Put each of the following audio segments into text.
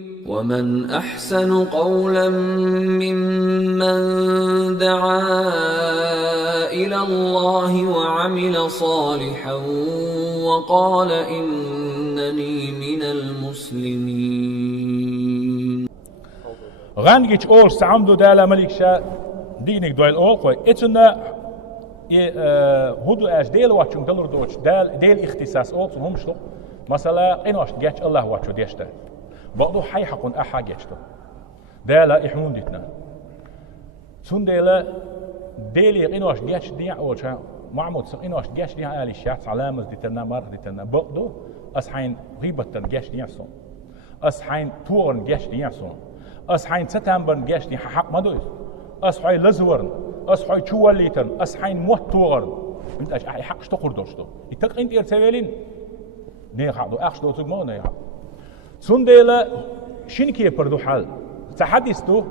ومن أحسن قولا ممن دعا إلى الله وعمل صالحا وقال إنني من المسلمين. غانجيش أول سعمدو دالا ملك شا دينك دوال أول قوي إتنا هدو أش ديل واتشون دلور دوش ديل اختصاص أول هم شلو مثلا إنوش جاتش الله واتشو ديشتا بعضو حي حقون أحا جاتشتو دالا إحمون ديتنا سون دالا ديلي إنوش جاتش ديع أول شا معمود سن إنوش جاتش ديع آلي شاعت علامز ديتنا مار ديتنا بعضو أسحين غيبتن جاتش ديع سون أسحين تورن جاتش ديع سون أسحين ستامبرن جاتش ديع حق مدوز أسحين لزورن أسحين شواليتن أسحين موت تورن انت أش أحي حق شتقر دوشتو يتق انت إرسوالين نيخ حقدو أخش دوتك مو نيخ سنديلا شنكي بردو حال تحدثتو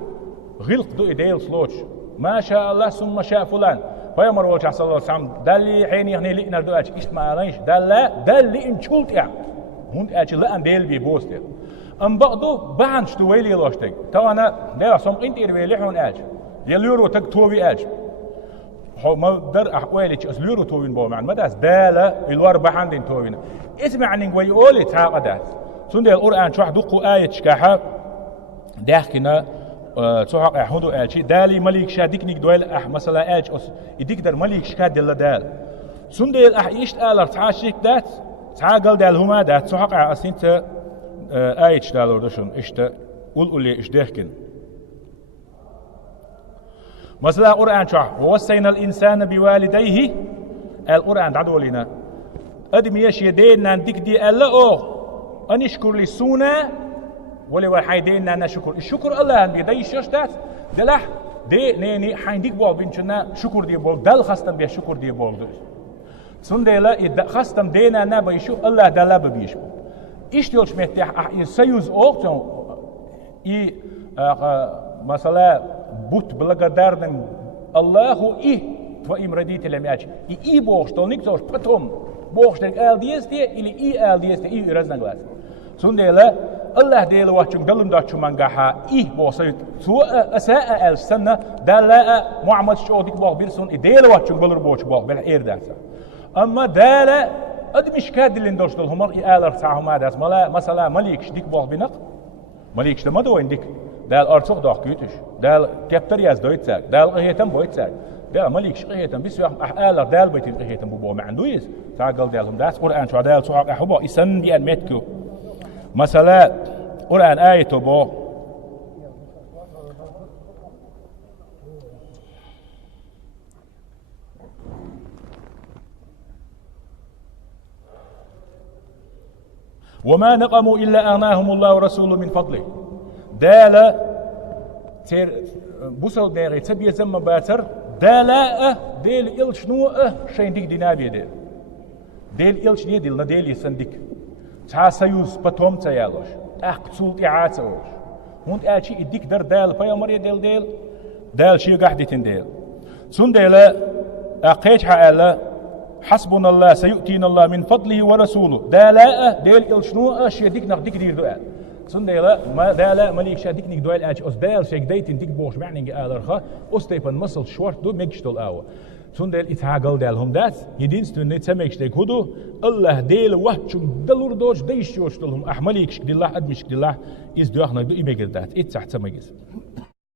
غلق دو إديل سلوش ما شاء الله ثم شاء فلان فيامر وجه صلى الله عليه وسلم دالي حيني هني لقنا دو أج إشت ما عليش دالي إن شلت يعني هون أج لأن ديل بي بوستي أم بعضو بانش تو ويلي لوشتك تو أنا ديلا سم انت إرويلي حون أج يليورو تك توبي أج ما در أحوالي أسليورو توين بو معن مداس دالا الوار بحندين توين اسمع نقوي أولي تاقدات سندي القرآن شو حدقوا آية شكاحة داخلنا تحق أحمدو آلشي دالي مليك شاديك نيك دويل مثلا آج أس يديك در مليك شكاد دل دال سندي الأحيشت آلر تعاشيك دات تعاقل دال هما دات تحق أسنت آية شدالور دشون إشتا قولي إش داخلن مثلا القرآن شو ووصينا الإنسان بوالديه القرآن دعدو لنا أدم يشي دينا نديك دي ألا أن يشكر لسونا ولي والحيدين نشكر الشكر الله أن بيدي شاشتات دلح دي نيني حينديك بول بينشنا شكر دي بول دل خاستم بيه شكر دي بول دو سن ديلا خاستم دينا نبا يشو الله دل بيش إيش تيلش متح يسيوز أوقتون مثلا بوت بلغدارن الله твоим родителям яч и Бог что никто потом Бог что алдиесте или алдиесте и разногласия сундела الله ديل واتشون دلهم داتشو منجحا بوصيت سواء أساء السنة دالا معمد شوديك بوغ بيرسون ديل واتشون بلر بوش بوغ بالحير دانسا أما دالا أدمش كاد اللي ندوش دلهم آلر ساهم هذا مثلا مليكش ديك بوغ بنق مليكش ده ما دوين ديك دال أرتوخ داخ كيوتش دال كابتر ياز دويتساك دال قهيتم بويتساك دال مليكش قهيتم بس يوم آلر دال بيتين قهيتم بوبو ما عندويز تعقل دالهم داس قرآن شو دال سوحق أحبا إسن بيان متكو مثلا قرآن آية بو وما نقموا إلا أغناهم الله ورسوله من فضله دالا تير بوسو داغي تبي زم باتر دالا ديل إل شنو شين ديك دينابي ديل إل شنو ديل نديل يسندك تعسيوز بتوم تيالوش أقصول إعاتوش هون أشي يديك در دال فيا مري دال شيء قاعدتين ديل سون ديلا أقيش حالا حسبنا الله سيؤتينا الله من فضله ورسوله دالا ديل إل شنو أشي يديك نقديك دير دؤال سون ديلا ما دالا مليك شاديك نيك دوال أش أس دال شيك ديتين ديك بوش معنى آلرخا أستيفن مصل شورت دو ميكشتول آوا سون ديل إتهاقل دالهم دات يدينستو نتسميكش ديك هدو الله ديل وحشون دلور دوش ديش يوش دلهم أحمليكش دي الله أدمش دي الله إز دوخنا دو إبقر دات إتساح تسميكس